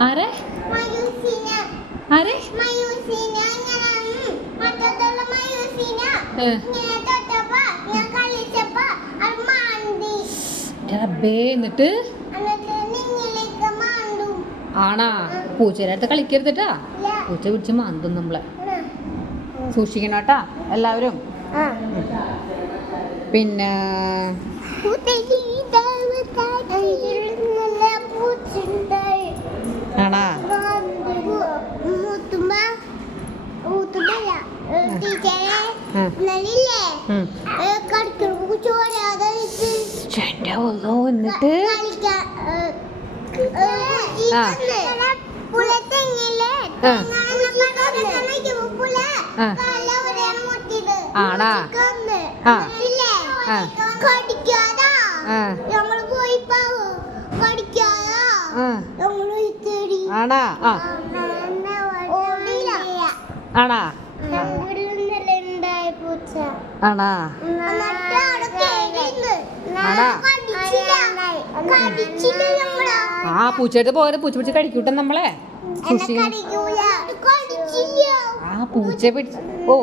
ആരെ ആരെ എന്നിട്ട് ആണാ പൂച്ചേരടുത്ത് കളിക്കരുതട്ടാ. പൂച്ച പിടിച്ച് മാന്തും നമ്മളെ. സൂക്ഷിക്കണം കേട്ടാ എല്ലാവരും. പിന്നെ ആണാ എന്നിട്ട് ആടാ ആണാ ആണാ ആണാ ആ പൂച്ചയുടെ പോരെ പൂച്ച പിടിച്ച് കടിക്കൂട്ടെ നമ്മളെ. ആ പൂച്ച പിടിച്ച് ഓ